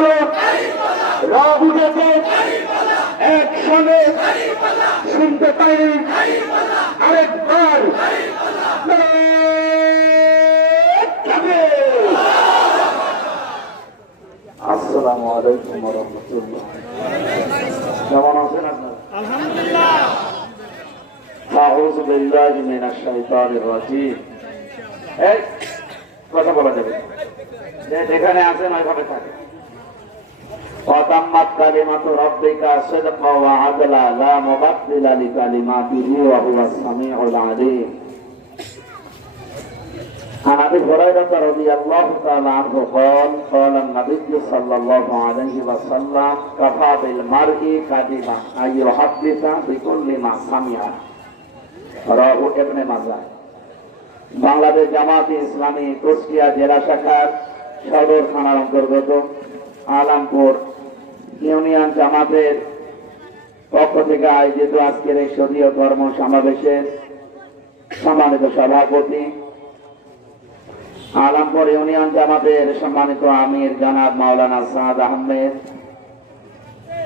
বলো রবুদেতে একসঙ্গে শুনতে পাই। আরেকবার। আসসালামু আলাইকুম রহমতুল্লাহ কেমন আছেন আপনারা? আউজ বিল্লাহ মিনাশ শাইতানির রাজিম। এই কথা বলা যাবে। যে যেখানে আছেন ওইভাবে থাকে وتمت كلمة ربك صدقا وعدلا لا مبدل لكلماته وهو السميع العليم عن ابي هريره رضي الله تعالى عنه قال قال النبي صلى الله عليه وسلم كفى بالمرء كذبا ان يحدث بكل ما سمع رواه ابن ماجه বাংলাদেশ জামাতে ইসলামী কুষ্টিয়া জেলা শাখার সদর থানার অন্তর্গত আলামপুর ইউনিয়ন জামাতের পক্ষ থেকে আয়োজিত আজকের এই সদীয় কর্ম সমাবেশের সম্মানিত সভাপতি, আলামপুর ইউনিয়ন জামাতের সম্মানিত আমির জনাব মাওলানা সাদ আহমেদ,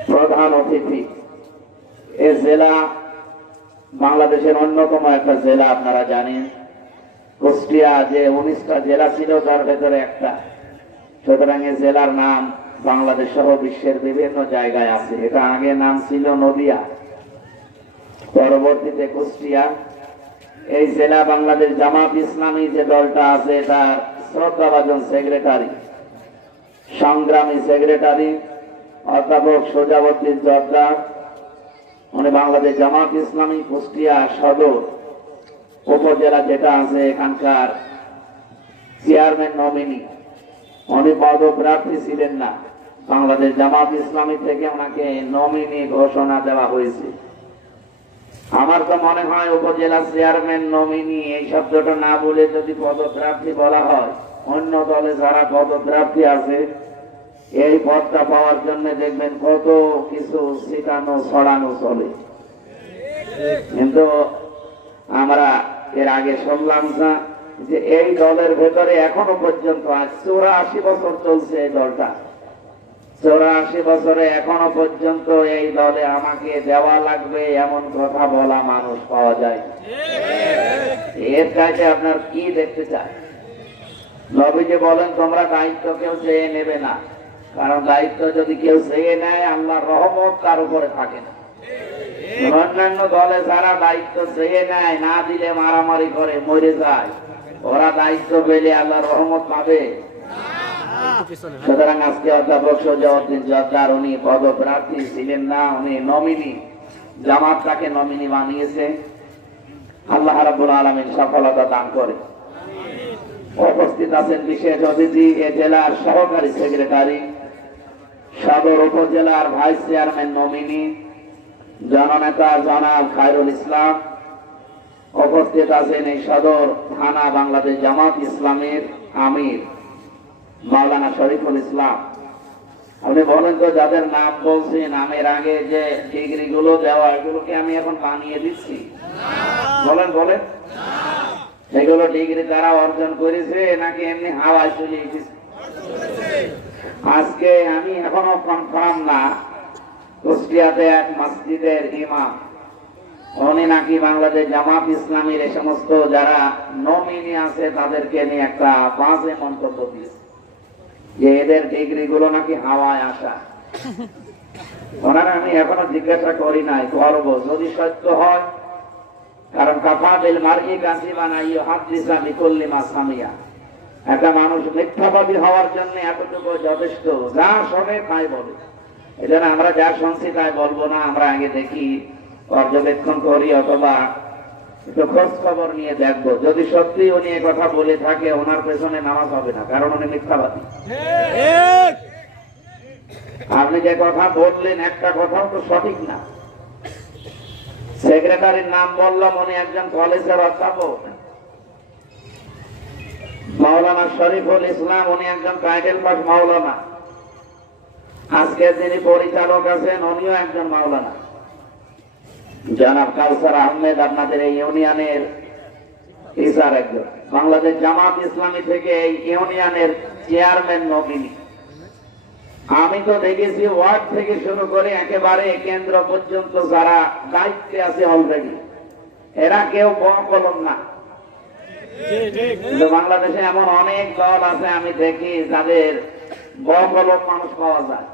প্রধান অতিথি। এ জেলা বাংলাদেশের অন্যতম একটা জেলা, আপনারা জানেন। কুষ্টিয়া যে উনিশটা জেলা ছিল, তার ভেতরে একটা। সুতরাং এই জেলার নাম বাংলাদেশ সহ বিশ্বের বিভিন্ন জায়গায় আছে। এটা আগে নাম ছিল নদিয়া। পরবর্তীতে কুষ্টিয়া। এই জেলা বাংলাদেশ জামাত ইসলামী যে দলটা আছে তার শ্রদ্ধাভাজন সেক্রেটারি, সংগ্রামী সেক্রেটারি, অধ্যাপক সোজাবদ্দিন জর্দার। উনি বাংলাদেশ জামাত ইসলামী কুষ্টিয়া সদর উপজেলা যেটা আছে, এখানকার চেয়ারম্যান নমিনি। উনি ছিলেন না। বাংলাদেশ জামাত ইসলামী থেকে ওনাকে নমিনি ঘোষণা দেওয়া হয়েছে। আমার তো মনে হয় উপজেলা চেয়ারম্যান নমিনি এই শব্দটা না বলে যদি পদপ্রার্থী বলা হয়, অন্য দলে যারা পদপ্রার্থী আছে, এই পদটা পাওয়ার জন্য দেখবেন কত কিছু শেখানো ছড়ানো চলে। কিন্তু আমরা এর আগে শুনলাম না যে এই দলের ভেতরে এখনও পর্যন্ত আজ চৌরাশি বছর চলছে এই দলটা। চৌরাশি বছরে এখনও পর্যন্ত এই দলে আমাকে দেওয়া লাগবে, এমন কথা বলা মানুষ পাওয়া যায় এর কাছে আপনার কি দেখতে চান? নবীজি বলেন, তোমরা দায়িত্ব কেউ চেয়ে নেবে না। কারণ দায়িত্ব যদি কেউ চেয়ে নেয়, আল্লাহর রহমত তার উপরে থাকে না। অন্যান্য দলে যারা দায়িত্ব চেয়ে নেয়, না দিলে মারামারি করে, মরে যায়। ওরা দায়িত্ব পেলে আল্লাহর রহমত পাবে। সুতরাং আজকে অধ্যাপক সোজাউদ্দিন জর্দার উনি পদপ্রার্থী ছিলেন না, উনি নমিনি। জামাত তাকে নমিনি বানিয়েছে? আল্লাহ রাবুল আলমিন সফলতা দান করে। উপস্থিত আছেন বিশেষ অতিথি, এ জেলার সহকারী সেক্রেটারি, সদর উপজেলার ভাইস চেয়ারম্যান নমিনি, জননেতা জনাব খায়রুল ইসলাম। উপস্থিত আছেন এই সদর থানা বাংলাদেশ জামাত ইসলামের আমির মাওলানা শরীফুল ইসলাম। আপনি বলেন তো যাদের নাম বলছি নামের আগে যে ডিগ্রি গুলো দেওয়া, এগুলোকে আমি এখন বানিয়ে দিচ্ছি। বলেন বলেন। সেগুলো ডিগ্রি তারা অর্জন করেছে নাকি এমনি হাওয়ায় চলে গেছে? আজকে আমি এখনও কনফার্ম না, কুষ্টিয়াতে এক মসজিদের ইমাম উনি নাকি বাংলাদেশ জামাত ইসলামীর এই সমস্ত যারা নমিনি আছে, তাদেরকে নিয়ে একটা বাজে মন্তব্য দিয়েছে। যে এদের ডিগ্রি গুলো নাকি হাওয়ায় আসা। ওনারা আমি এখনও জিজ্ঞাসা করি নাই, করব। যদি সত্য হয়, কারণ কাফাবিল মার্গি কাশি বানাই, হাদিসা বিকল্লি মাসামিয়া একটা মানুষ মিথ্যাবাদী হওয়ার জন্য এতটুকু যথেষ্ট, যা শোনে তাই বলে। এই জন্য আমরা যা শুনছি তাই বলব না, আমরা আগে দেখি পর্যবেক্ষণ করি অথবা একটু খোঁজ খবর নিয়ে দেখব। যদি সত্যি উনি কথা বলে থাকে ওনার পেছনে নামাজ হবে না কারণ উনি মিথ্যাবাদী। আপনি যে কথা বললেন একটা কথাও তো সঠিক না। সেক্রেটারির নাম বললাম উনি একজন কলেজের অধ্যাপক। মাওলানা শরীফুল ইসলাম উনি একজন টাইটেল পাস মাওলানা। আজকে যিনি পরিচালক আছেন উনিও একজন মাওলানা। জনাব কাউসার আহমেদ আপনাদের এই ইউনিয়নের ইসার একজন। বাংলাদেশ জামাত ইসলামী থেকে এই ইউনিয়নের চেয়ারম্যান নমিনি আমি তো দেখেছি ওয়ার্ড থেকে শুরু করে একেবারে কেন্দ্র পর্যন্ত যারা দায়িত্বে আছে অলরেডি এরা কেউ কলম না। কিন্তু বাংলাদেশে এমন অনেক দল আছে, আমি দেখি যাদের বকলম মানুষ পাওয়া যায়।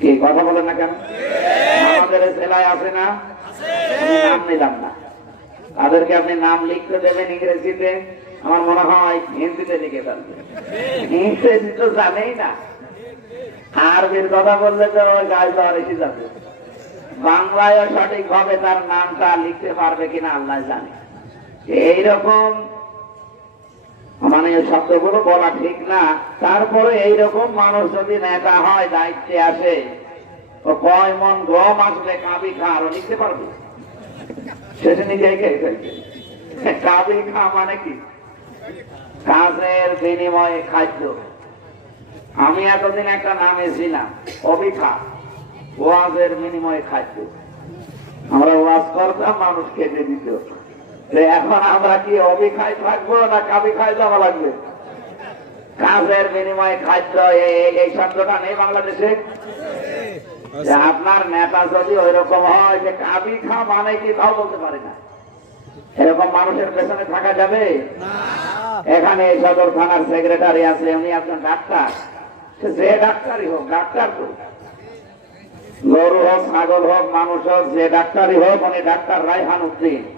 কি কথা বলেন না কেন? আমাদের জেলায় আছে না? নাম নিলাম না। তাদেরকে আপনি নাম লিখতে দেবেন ইংরেজিতে। আমার মনে হয় হিন্দিতে লিখে ফেলবে ইংরেজি তো জানেই না। আরবির কথা বললে তো গাছ দেওয়া রেখে যাবে। বাংলায় তার নামটা লিখতে পারবে কিনা আল্লাহ জানে। এইরকম মানে শব্দগুলো বলা ঠিক না। তারপরে এইরকম মানুষ যদি নেতা হয়, দায়িত্বে আসে তো কয় মন গম আসবে, কাবি খা আরও লিখতে পারবে? শেষে নিজেই খেয়ে কাবি খা মানে কি? কাজের বিনিময়ে খাদ্য। আমি এতদিন একটা নাম নামে ছিলাম অবিখা ওয়াজের বিনিময়ে খাদ্য। আমরা ওয়াজ করতাম মানুষ খেতে দিত। তো এখন আমরা কি অবিখায় থাকব না কাবি খায় যাওয়া লাগবে? কাজের বিনিময়ে খাদ্য এই- শব্দটা নেই বাংলাদেশে? যে আপনার নেতা যদি ওই রকম হয় যে কাবি খা মানে কি তাও বলতে পারি না। এরকম মানুষের পেছনে থাকা যাবে? এখানে সদর থানার সেক্রেটারি আছে উনি একজন ডাক্তার। যে ডাক্তারই হোক ডাক্তার তো। গরু হোক ছাগল হোক মানুষ হোক যে ডাক্তারই হোক উনি ডাক্তার রায়হান উদ্দিন।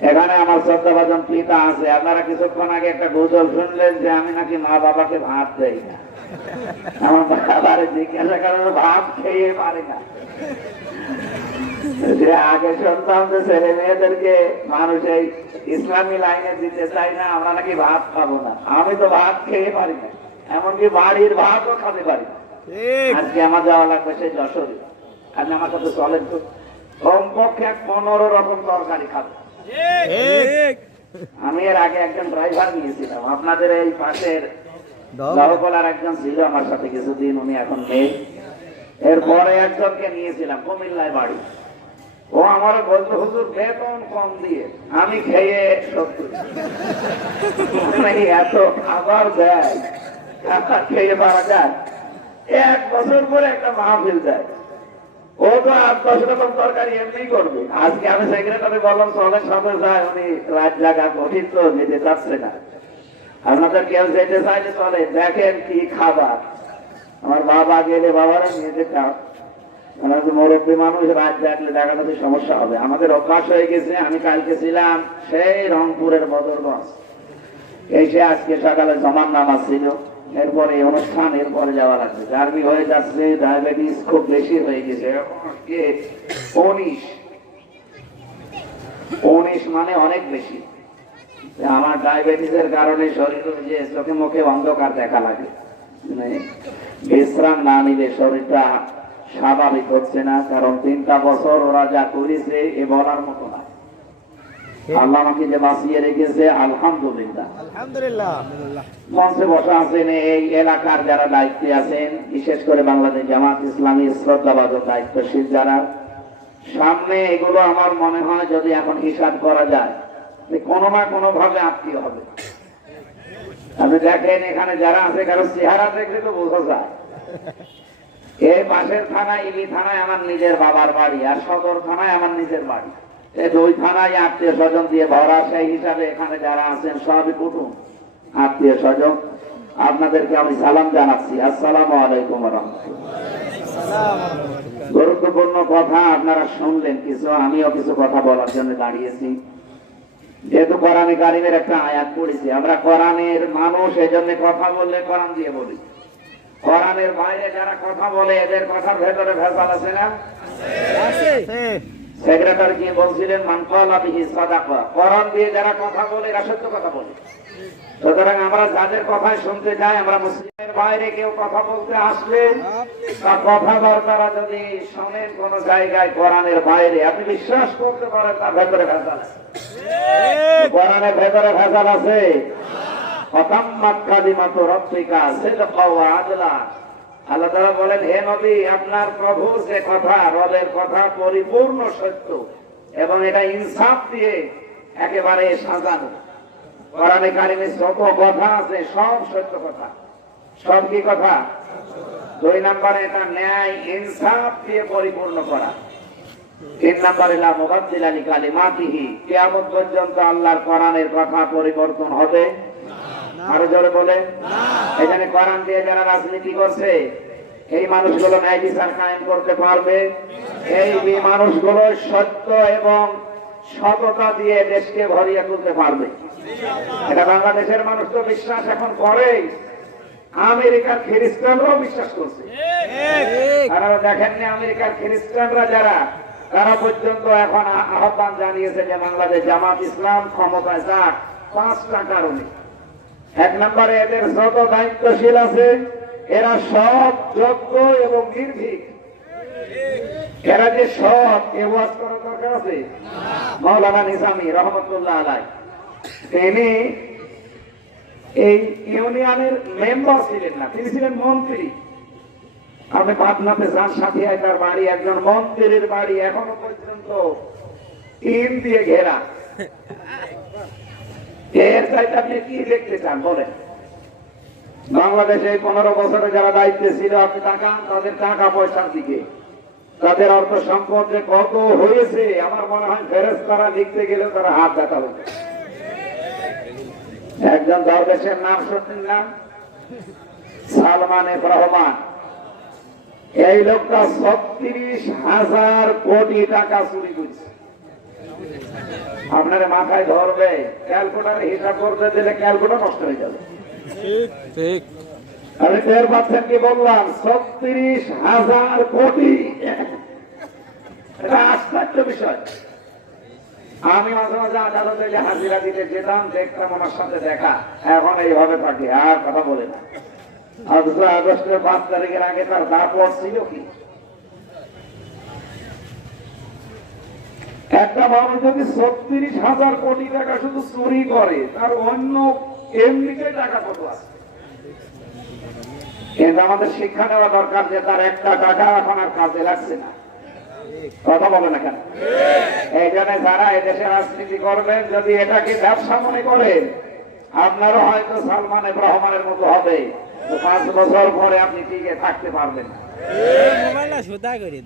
এখানে আমার শ্রদ্ধাভাজন পিতা আছে আপনারা কিছুক্ষণ আগে একটা গুজব শুনলেন যে আমি নাকি মা বাবাকে ভাত দেই না। আমার বাবারে জিজ্ঞাসা ভাত খেয়ে পারে না। যে আগে শুনতাম যে ছেলে মেয়েদেরকে মানুষ এই ইসলামী লাইনে দিতে চাই না আমরা নাকি ভাত খাব না। আমি তো ভাত খেয়ে পারি না এমনকি বাড়ির ভাতও খাতে পারি না। আজকে আমার যাওয়া লাগবে সেই যশোরে। আমার সাথে চলেন তো। কমপক্ষে পনেরো রকম তরকারি খাব। আমি এর আগে একজন ড্রাইভার নিয়েছিলাম। আপনাদের এই পাশের দহকলার একজন ছিল আমার সাথে কিছুদিন উনি এখন নেই। এরপরে একজনকে নিয়েছিলাম কুমিল্লায় বাড়ি। ও আমার বলতো হুজুর বেতন কম দিয়ে আমি খেয়ে সত্যি মানে এত খাবার দেয় খাবার খেয়ে পারা যায়। এক বছর পরে একটা মাহফিল দেয়। ও তো আট দশ রকম তরকারি এমনি করবে। আজকে আমি সেক্রেটারি বললাম চলের সাথে যায়, উনি রাত জায়গা কঠিন তো যেতে চাচ্ছে না। আপনাদের কেউ যেতে চাইলে চলে, দেখেন কি খাবার। আমার বাবা গেলে বাবারা নিয়ে যেতাম আমরা তো মুরব্বী মানুষ, রাত জাগলে দেখানোতে সমস্যা হবে। আমাদের অভ্যাস হয়ে গেছে, আমি কালকে ছিলাম সেই রংপুরের বদরগঞ্জ। এসে আজকে সকালে জমান নামাজ ছিল। এরপরে অনুষ্ঠান, এরপরে যাওয়া লাগবে। জার্মি হয়ে যাচ্ছে, ডায়াবেটিস খুব বেশি হয়ে গেছে। উনিশ মানে অনেক বেশি। আমার ডায়াবেটিসের কারণে শরীরে যে চোখে মুখে অন্ধকার দেখা লাগে। মানে বিশ্রাম না নিলে শরীরটা স্বাভাবিক হচ্ছে না, কারণ তিনটা বছর ওরা যা করেছে, এ বলার মতো না। আল্লাহ আমাকে যে বাঁচিয়ে রেখেছে আলহামদুলিল্লাহ। আলহামদুলিল্লাহ। মঞ্চে বসা আছেন এই এলাকার যারা দায়িত্বে আছেন বিশেষ করে বাংলাদেশ জামাত ইসলামী শ্রদ্ধাবাদক দায়িত্বশীল যারা। সামনে এগুলো আমার মনে হয় যদি এখন হিসাব করা যায় কোনো না কোনো ভাবে আত্মীয় হবে। আপনি দেখেন এখানে যারা আছে কারও চেহারা দেখলে তো বোঝা যায়। এই পাশের থানায় ইলি থানায় আমার নিজের বাবার বাড়ি আর সদর থানায় আমার নিজের বাড়ি। দুই থানায় আত্মীয় স্বজন দিয়ে ভরা সেই হিসাবে এখানে যারা আছেন সবই কুটুম আত্মীয় স্বজন। আপনাদেরকে আমি সালাম জানাচ্ছি। আসসালামু আলাইকুম রহমতুল্লাহ। গুরুত্বপূর্ণ কথা আপনারা শুনলেন কিছু আমিও কিছু কথা বলার জন্য দাঁড়িয়েছি। যেহেতু কোরআনে কারিমের একটা আয়াত পড়েছি আমরা কোরআনের মানুষ এই জন্য কথা বললে কোরআন দিয়ে বলি। কোরআনের বাইরে যারা কথা বলে এদের কথার ভেতরে ভেজাল আছে না? আছে। সেক্রেটারি কি বলছিলেন মানকালা বিহি সাদাকা। কোরআন দিয়ে যারা কথা বলে, এরা সত্য কথা বলে। সুতরাং আমরা যাদের কথাই শুনতে যাই আমরা মুসলিমের বাইরে কেউ কথা বলতে আসলে বা কথা বার্তারা যদি শোনেন কোন জায়গায় কোরআনের বাইরে, আপনি বিশ্বাস করতে পারেন, তার ভেতরে ভেজাল কোরআনের ভেতরে ভেজাল আছে। অতাম্মাত কালিমাতু রাব্বিকা সিদকা ওয়া আদলা। আল্লাহ তাআলা বলেন, হে নবী, আপনার প্রভু যে কথা, রবের কথা পরিপূর্ণ সত্য এবং এটা ইনসাফ দিয়ে একেবারে সাজানো। যত কথা আছে, সব সত্য কথা। সব কি কথা? দুই নম্বরে এটা ন্যায়, ইনসাফ দিয়ে পরিপূর্ণ করা। তিন নম্বরে মুবাদ্দিল কালিমাতিহি। কিয়ামত পর্যন্ত আল্লাহর কোরআনের কথা পরিবর্তন হবে। আরও জোরে বলে। এখানে কোরআন দিয়ে যারা রাজনীতি করছে এই মানুষগুলো ন্যায় বিচার কায়েম করতে পারবে। এই মানুষগুলো সত্য এবং সততা দিয়ে দেশকে ভরিয়ে তুলতে পারবে। এটা বাংলাদেশের মানুষ তো বিশ্বাস এখন করে। আমেরিকার খ্রিস্টানরাও বিশ্বাস করছে। আপনারা দেখেননি আমেরিকার খ্রিস্টানরা যারা তারা পর্যন্ত এখন আহ্বান জানিয়েছে যে বাংলাদেশ জামাত ইসলাম ক্ষমতায় যাক। পাঁচটা কারণে। এক নম্বরে এদের যত দায়িত্বশীল আছে, এরা সব যোগ্য এবং নির্ভীক। এরা যে সব ওয়াজ করার দরকার আছে? মৌলানা নিজামী রহমতুল্লাহ আলাই, তিনি এই ইউনিয়নের মেম্বার ছিলেন না, তিনি ছিলেন মন্ত্রী। আপনি পাটনাতে যান সাথিয়ায় তার বাড়ি, একজন মন্ত্রীর বাড়ি এখনও পর্যন্ত টিন দিয়ে ঘেরা। এর চাইতে আপনি কি দেখতে চান? বলেন। বাংলাদেশে পনেরো বছরে যারা দায়িত্বে ছিল, আপনি টাকা তাদের টাকা পয়সার দিকে। তাদের অর্থ সম্পদ যে কত হয়েছে, আমার মনে হয় ফেরেস তারা লিখতে গেলেও তারা হাত হতো একজন দরবেশের নাম শুনছেন না, সালমান রহমান। এই লোকটা ছত্রিশ হাজার কোটি টাকা চুরি করছে। আপনার মাথায় ধরবে ক্যালকুলেটার হিসাব করতে দিলে ক্যালকুলেটার নষ্ট হয়ে যাবে। আমি পাচ্ছেন কি বললাম? ছত্রিশ হাজার কোটি। এটা আশ্চর্য বিষয়। আমি মাঝে মাঝে আদালতে যে হাজিরা দিতে যেতাম দেখতাম ওনার সাথে দেখা। এখন এইভাবে থাকি আর কথা বলে না। আগস্টের পাঁচ তারিখের আগে তার দাপট ছিল কি? একটা মানুষ যদি ছত্রিশ হাজার কোটি টাকা শুধু চুরি করে তার অন্য এমনিতে টাকা কত আছে? কিন্তু আমাদের শিক্ষা নেওয়া দরকার যে তার একটা টাকা এখন আর কাজে লাগছে না। কথা বলে না কেন? এই জন্য যারা এদেশে রাজনীতি করবেন যদি এটাকে ব্যবসা মনে করেন আপনারও হয়তো সালমান এফ রহমানের মতো হবে। পাঁচ বছর পরে আপনি টিকে থাকতে পারবেন না। মোবাইলটা সোদা করে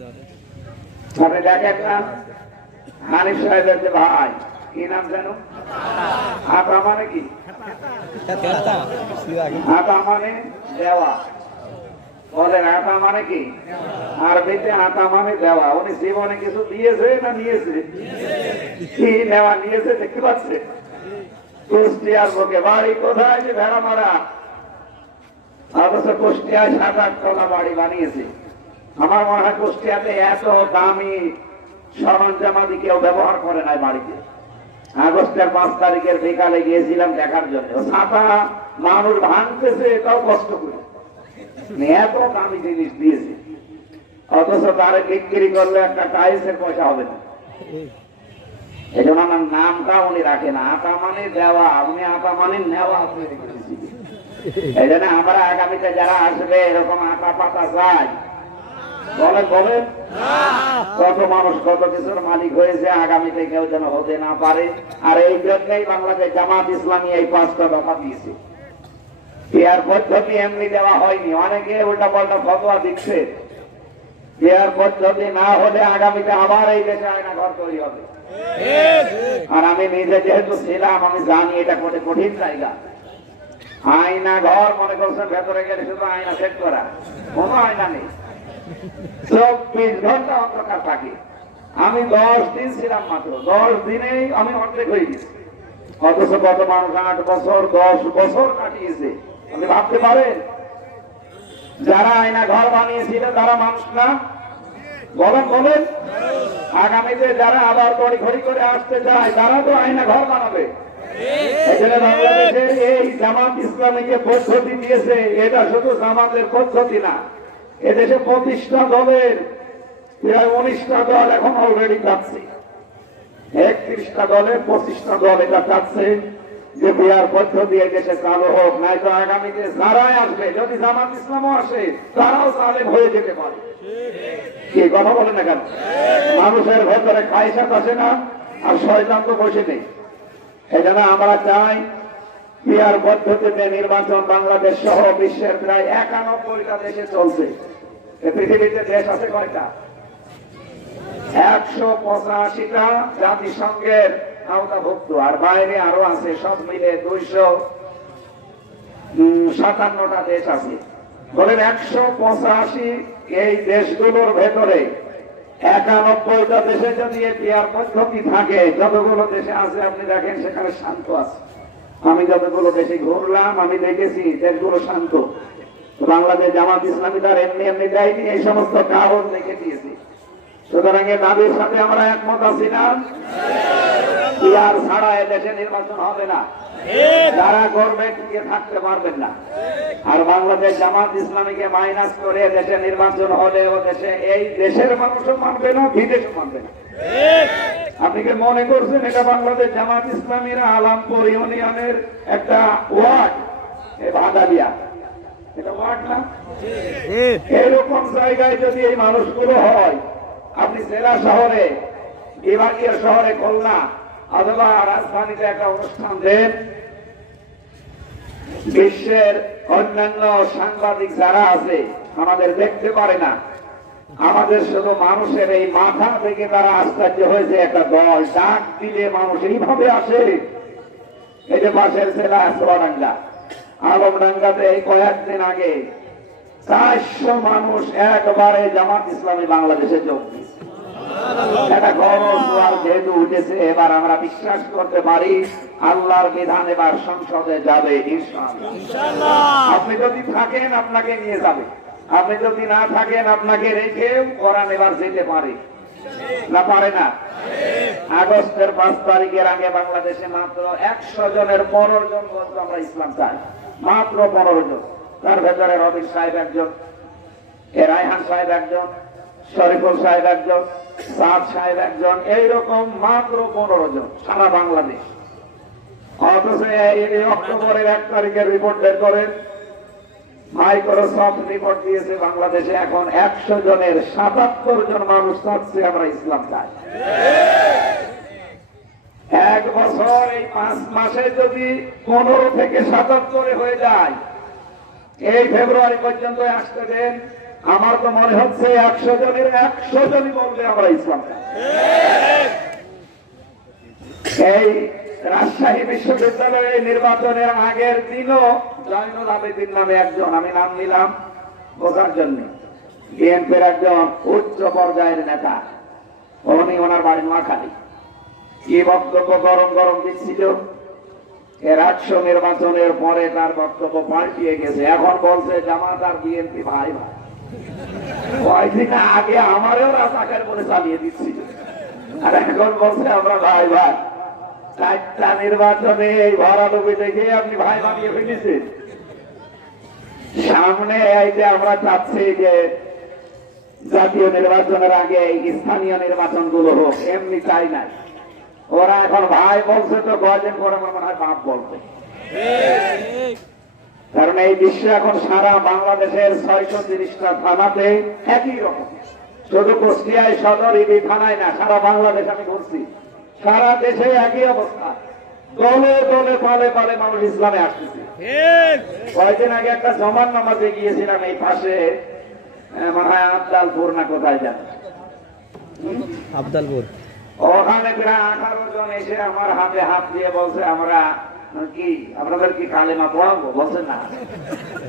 দেখেন না হানিফ সাহেবের যে ভাই কি নাম জানো আতা মানে কি? আতা মানে দেওয়া। বলেন আতা মানে কি? আরবিতে আতা মানে দেওয়া। উনি জীবনে কিছু দিয়েছে না নিয়েছে? কি নেওয়া নিয়েছে দেখতে পাচ্ছে কুষ্টিয়ার বুকে। বাড়ি কোথায় যে ভেড়া মারা অথচ কুষ্টিয়ায় সাত আট তলা বাড়ি বানিয়েছে। আমার মনে হয় কুষ্টিয়াতে এত দামি সরঞ্জামাদি কেউ ব্যবহার করে নাই বাড়িতে আগস্টের পাঁচ তারিখের বিকালে গিয়েছিলাম দেখার জন্য। ছাতা মানুষ ভাঙতেছে এটাও কষ্ট করে। এত দামি জিনিস দিয়েছে। অথচ তারা বিক্রি করলে একটা টাইলসের পয়সা হবে না। এই জন্য আমার নামটা উনি রাখে না। আটা মানে দেওয়া, উনি আটা মানে নেওয়া করেছি। এই জন্য আমরা আগামীতে যারা আসবে, এরকম আটা পাতা চাই। বলেন বলেন। কত মানুষ, কত কিছুর মালিক হয়েছে, আগামীতে কেউ যেন হতে না পারে। আর এই জন্যই বাংলাদেশ জামাত ইসলামী এই পাঁচটা দফা দিয়েছে। পদ্ধতি এমনি দেওয়া হয়নি, অনেকে উল্টা পাল্টা ফতোয়া দিচ্ছে। পদ্ধতি না হলে আগামীতে আবার এই দেশে আয়না ঘর তৈরি হবে। আর আমি নিজে যেহেতু ছিলাম, আমি জানি এটা কঠিন জায়গা। আয়না ঘর মনে করছেন ভেতরে গেলে শুধু আয়না সেট করা। কোনো আয়না নেই। চব্বিশ ঘণ্টা অন্ধকার থাকে। আমি দশ দিন ছিলাম মাত্র। দশ দিনেই আমি অর্ধেক হয়ে গেছি। অথচ কত মানুষ আট বছর, দশ বছর কাটিয়েছে। আপনি ভাবতে পারেন, যারা আয়না ঘর বানিয়েছিল, তারা মানুষ না? বলেন বলেন। আগামীতে যারা আবার গড়ি ঘড়ি করে আসতে চায়, তারা তো আয়না ঘর বানাবে। বাংলাদেশের এই জামাত ইসলামী যে পদ্ধতি দিয়েছে, এটা শুধু জামাতের পদ্ধতি না। এদেশে প্রতিষ্ঠা দলের প্রায় উনিশটা দল এখন অলরেডি যাচ্ছে একত্রিশটা দলের পঁচিশটা দল এটা যাচ্ছে যে বিয়ার পদ্ধতি এই দেশে চালু হোক নাই তো আগামীতে যারাই আসবে, যদি জামাত ইসলামও আসে, তারাও জালেম হয়ে যেতে পারে। কি কথা বলে না কেন? মানুষের ভেতরে খাইসাত আসে না, আর শয়তান তো বসে নেই। এই আমরা চাই, বিয়ার পদ্ধতিতে নির্বাচন বাংলাদেশ সহ বিশ্বের প্রায় একানব্বইটা দেশে চলছে। পৃথিবীতে দেশ আছে কয়টা? একশো পঁচাশিটা জাতিসংঘের আওতাভুক্ত, আর বাইরে আরও আছে, সব মিলে দুইশো সাতান্নটা দেশ আছে। বলেন একশো পঁচাশি এই দেশগুলোর ভেতরে একানব্বইটা দেশে যদি এই পদ্ধতি থাকে, যতগুলো দেশে আছে, আপনি দেখেন সেখানে শান্ত আছে। আমি যতগুলো দেশে ঘুরলাম, আমি দেখেছি দেশগুলো শান্ত। বাংলাদেশ জামাত ইসলামী তার এমনি এমনি দেয়নি এই সমস্ত কারণ দেখে দিয়েছি। সুতরাং এ দাবির সাথে আমরা একমত আছি না? বিহার ছাড়া এ দেশে নির্বাচন হবে না। যারা করবে টিকে থাকতে পারবেন না। আর বাংলাদেশ জামাত ইসলামীকে মাইনাস করে দেশে নির্বাচন হলে ও দেশে এই দেশের মানুষও মানবে না বিদেশও মানবে না। আপনি কি মনে করছেন এটা বাংলাদেশ জামাত ইসলামীরা আলামপুর ইউনিয়নের একটা ওয়ার্ড? এ ওয়ার্ড না এরকম জায়গায় যদি এই মানুষগুলো হয় আপনি জেলা শহরে বিভাগীয় শহরে খুলনা অথবা রাজধানীতে একটা অনুষ্ঠান দেন বিশ্বের অন্যান্য সাংবাদিক যারা আছে আমাদের দেখতে পারে না। আমাদের শুধু মানুষের এই মাথা থেকে তারা আশ্চর্য হয়েছে একটা দল ডাক দিলে মানুষ এইভাবে আসে। এই যে পাশের জেলা সোয়াডাঙ্গা আলমডাঙ্গাতে এই কয়েকদিন আগে চারশো মানুষ একবারে জামাত ইসলামী বাংলাদেশে যোগ একটা গরম যেহেতু উঠেছে এবার আমরা বিশ্বাস করতে পারি আল্লাহর বিধান এবার সংসদে যাবে আপনি যদি থাকেন আপনাকে নিয়ে যাবে। আপনি যদি না থাকেন আপনাকে রেখে কোরআন এবার যেতে পারে। না পারে না? আগস্টের পাঁচ তারিখের আগে বাংলাদেশে মাত্র একশো জনের পনেরো জন আমরা ইসলাম চাই। মাত্র পনেরো জন। তার ভেতরে রবি সাহেব একজন, এ রায়হান সাহেব একজন, শরীফুল সাহেব একজন, সাদ সাহেব একজন, এইরকম মাত্র পনেরো জন সারা বাংলাদেশ। অথচ এই অক্টোবরের এক তারিখের রিপোর্ট বের করেন মাইক্রোসফট রিপোর্ট দিয়েছে বাংলাদেশে এখন একশো জনের সাতাত্তর জন মানুষ চাচ্ছে আমরা ইসলাম চাই। এক বছর, এই পাঁচ মাসে যদি পনেরো থেকে সাতাত্তরে হয়ে যায়, এই ফেব্রুয়ারি পর্যন্ত আসতে দেন আমার তো মনে হচ্ছে একশো জনের একশো জনই বলবে আমরা ইসলাম এই রাজশাহী বিশ্ববিদ্যালয়ে নির্বাচনের আগের দিনও জয়নুল আবেদিন নামে একজন, আমি নাম নিলাম বোঝার জন্য। বিএনপির একজন উচ্চ পর্যায়ের নেতা, উনি ওনার বাড়ি মাখালি কি বক্তব্য গরম গরম দিচ্ছিল। এর নির্বাচনের পরে তার বক্তব্য পাল্টিয়ে গেছে। এখন বলছে, জামাত আর বিএনপি ভাই ভাই। আগে আমারও বলে চালিয়ে আর এখন বলছে, আমরা ভাই ভাই। চারটা নির্বাচনে এই ভরাডুবি দেখে আপনি ভাই বানিয়ে ফেলেছেন। সামনে এই যে আমরা চাচ্ছি যে জাতীয় নির্বাচনের আগে স্থানীয় নির্বাচনগুলো হোক, এমনি চাই না ওরা এখন ভাই বলছে তো কয়দিন পরে আমার মনে হয় বাপ বলবে। কারণ এই বিশ্বে এখন সারা বাংলাদেশের ছয়শো তিরিশটা থানাতে একই রকম। শুধু কুষ্টিয়ায় সদর ইবি থানায় না সারা বাংলাদেশ আমি ঘুরছি। সারা দেশে একই অবস্থা। দলে দলে পালে পালে মানুষ ইসলামে আসতেছে। কয়েকদিন আগে একটা জমান নামাজে গিয়েছিলাম এই পাশে। মনে হয় আবদালপুর না কোথায় যান আবদালপুর। ওখানে প্রায় আঠারো জন এসে আমার হাতে হাত দিয়ে বলছে, আমরা কি, আপনাদের কি কালেমা পড়াবো? বলছে, না।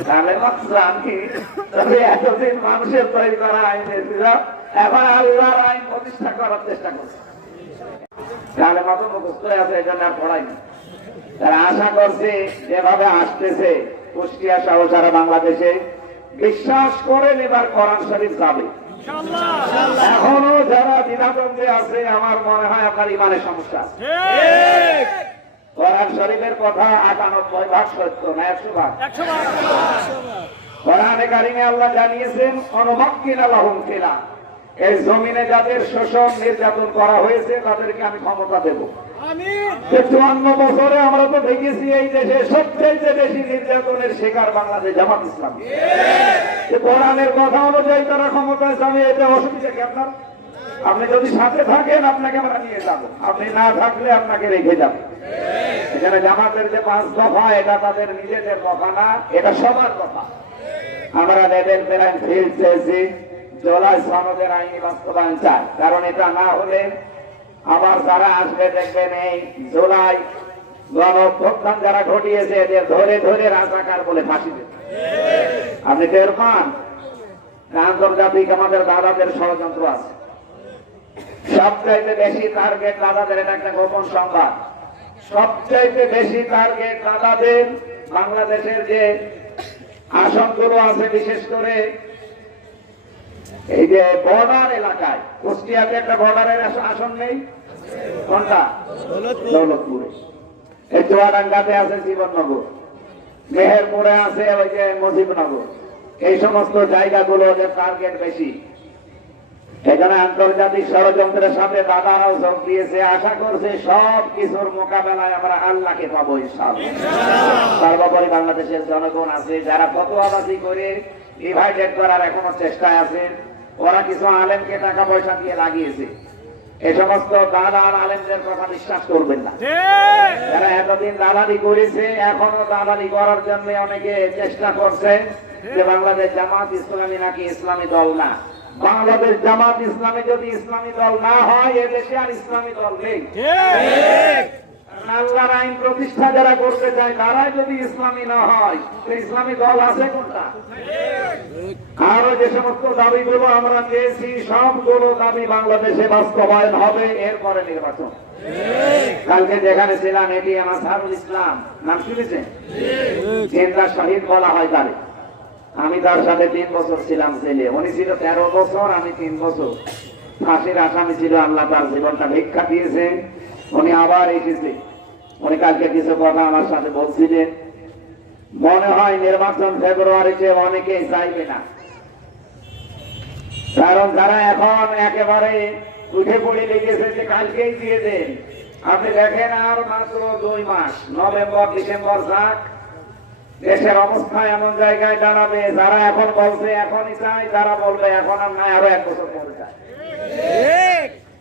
কালেমা জানি তবে এতদিন মানুষের তৈরি করা আইন এসেছিল। এখন আল্লাহর আইন প্রতিষ্ঠা করার চেষ্টা করছে। কালেমা তো মুখস্থ আছে এই জন্য আর পড়াইনি তারা আশা করছে, যেভাবে আসতেছে, কুষ্টিয়া সহ সারা বাংলাদেশে, বিশ্বাস করে এবার কোরআন শরীফ যাবে। এখনও যারা দ্বিধাদ্বন্দ্বে আছে আমার মনে হয় আপনার ইমানের সমস্যা। কোরআন শরীফের কথা আটানব্বই ভাগ সত্য না একশো ভাগ? কোরআনে কারিমে আল্লাহ জানিয়েছেন অনুমক্কিন আল্লাহুম ফিলা এই জমিনে যাদের শোষণ নির্যাতন করা হয়েছে তাদেরকে আমি ক্ষমতা দেব। চুয়ান্ন বছরে আমরা তো দেখেছি এই দেশে সবচেয়ে বেশি নির্যাতনের শিকার বাংলাদেশ জামাত ইসলাম। কোরআনের কথা অনুযায়ী তারা ক্ষমতা যাবে এটা অসুবিধা কি আপনার? আপনি যদি সাথে থাকেন আপনাকে আমরা নিয়ে যাব। আপনি না থাকলে আপনাকে রেখে যাব। এখানে জামাতের যে পাঁচ দফা এটা তাদের নিজেদের কথা না এটা সবার কথা আমরা লেভেল প্ল্যান ফিল্ড চেয়েছি জোলাই সনদের আইনি বাস্তবায়ন চাই কারণ এটা না হলে আবার যারা আসবে দেখবেন এই জুলাই গণ যারা ঘটিয়েছে, এদের ধরে ধরে রাজাকার বলে ফাঁসি দেবে। আপনি টের পান? আন্তর্জাতিক আমাদের দাদাদের ষড়যন্ত্র আছে। সবচাইতে বেশি টার্গেট দাদাদের এটা একটা গোপন সংবাদ। সবচাইতে বেশি টার্গেট দাদাদের বাংলাদেশের যে আসনগুলো আছে, বিশেষ করে এই যে বর্ডার এলাকায়, কুষ্টিয়াতে একটা বর্ডারের আসন নেই? কোনটা? দৌলতপুরে। এই চুয়াডাঙ্গাতে আছে জীবননগর। মেহেরপুরে আছে ওই যে মুজিবনগর। এই সমস্ত জায়গাগুলো ওদের টার্গেট বেশি। এখানে আন্তর্জাতিক ষড়যন্ত্রের সাথে দাদারাও যোগ দিয়েছে। আশা করছে সব কিছুর মোকাবেলায় আমরা আল্লাহকে পাবো ইনশাআল্লাহ। সর্বোপরি বাংলাদেশের জনগণ আছে, যারা ফতোয়াবাজি করে ডিভাইডেড করার এখনও চেষ্টায় আছেন ওরা কিছু আলেমকে টাকা পয়সা দিয়ে লাগিয়েছে। এই সমস্ত দালাল আলেমদের কথা বিশ্বাস করবেন না। যারা এতদিন দালালি করেছে এখনও দালালি করার জন্য অনেকে চেষ্টা করছে যে বাংলাদেশ জামাত ইসলামী নাকি ইসলামী দল না। বাংলাদেশ জামাত ইসলামী যদি ইসলামী দল না হয় এদেশে আর ইসলামী দল নেই। আল্লাহর আইন প্রতিষ্ঠা যারা করতে চায়, তারাই যদি ইসলামী না হয় ইসলামী দল আছে কোনটা? আরও যে সমস্ত দাবিগুলো আমরা পেয়েছি সবগুলো দাবি বাংলাদেশে বাস্তবায়ন হবে এরপরে নির্বাচন। কালকে যেখানে ছিলাম, এটি আমার সারুল ইসলাম। নাম শুনেছেন? জিন্দা শহীদ বলা হয় তারে। আমি তার সাথে তিন বছর ছিলাম ছেলে উনি ছিল তেরো বছর, আমি তিন বছর। ফাঁসির আসামি ছিল আল্লাহ তার জীবনটা ভিক্ষা দিয়েছে। উনি আবার এসেছে। উনি কালকে কিছু কথা আমার সাথে বলছিলেন। মনে হয় নির্বাচন ফেব্রুয়ারিতে অনেকেই চাইবে না কারণ তারা এখন একেবারে উঠে পড়ে লেগেছে যে কালকেই দিয়ে দেন। আপনি দেখেন আর মাত্র দুই মাস, নভেম্বর, ডিসেম্বর যাক, দেশের অবস্থা এমন জায়গায় দাঁড়াবে, যারা এখন বলছে এখনই চাই তারা বলবে এখন আর নাই আরও এক বছর পরে চাই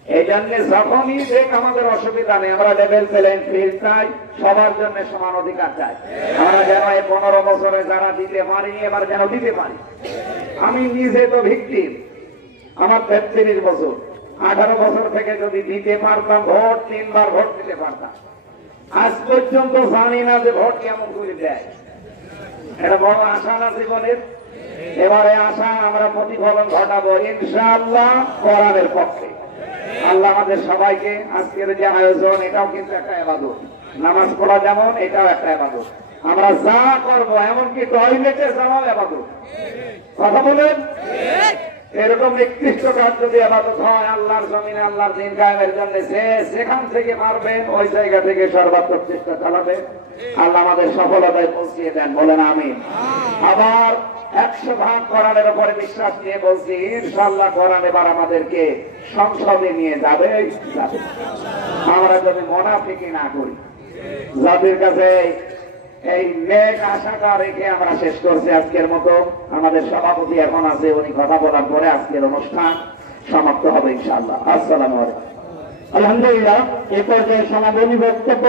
এই জন্য যখনই দেখ আমাদের অসুবিধা নেই, আমরা লেভেল প্লেন ফিল্ড চাই, সবার জন্য সমান অধিকার চাই। আমরা যেন এই পনেরো বছরে যারা দিতে পারি, এবার যেন দিতে পারি। আমি নিজে তো ভিক্টিম। আমার তেত্রিশ বছর। আঠারো বছর থেকে যদি দিতে পারতাম, ভোট, তিনবার ভোট দিতে পারতাম। আজ পর্যন্ত জানি না যে ভোট কেমন করে দেয়। এটা বড় আশা না জীবনের? এবারে আশা আমরা প্রতিফলন ঘটাবো। ইনশাআল্লাহ কোরআনের পক্ষে। আল্লাহ আমাদের সবাইকে আজকের যে আয়োজন, এটাও কিন্তু একটা এবাদত নামাজ পড়া যেমন, এটাও একটা এবাদত আমরা যা করব, এমনকি টয়লেটে যাওয়াও এবাদত কথা বলেন? এরকম নিকৃষ্ট কাজ যদি আবাদত হয়, আল্লাহর জমিনে, আল্লাহর দিন কায়েমের জন্য সে সেখান থেকে পারবেন ওই জায়গা থেকে সর্বাত্মক চেষ্টা চালাবে। আল্লাহ আমাদের সফলতায় পৌঁছিয়ে দেন, বলেন আমি আবার একশো ভাগ কোরআনের উপরে বিশ্বাস নিয়ে বলছি ইনশাল্লাহ কোরআন এবার আমাদেরকে সংসদে নিয়ে যাবে আমরা যদি মোনাফিকি না করি যাদের কাছে এই মেঘ আশাটা রেখে আমরা শেষ করছি আজকের মতো। আমাদের সভাপতি এখন আছে, উনি কথা বলার পরে আজকের অনুষ্ঠান সমাপ্ত হবে ইনশাআল্লাহ। আসসালামু আলহামদুলিল্লাহ, এ পর্যায়ে সমাপনী বক্তব্য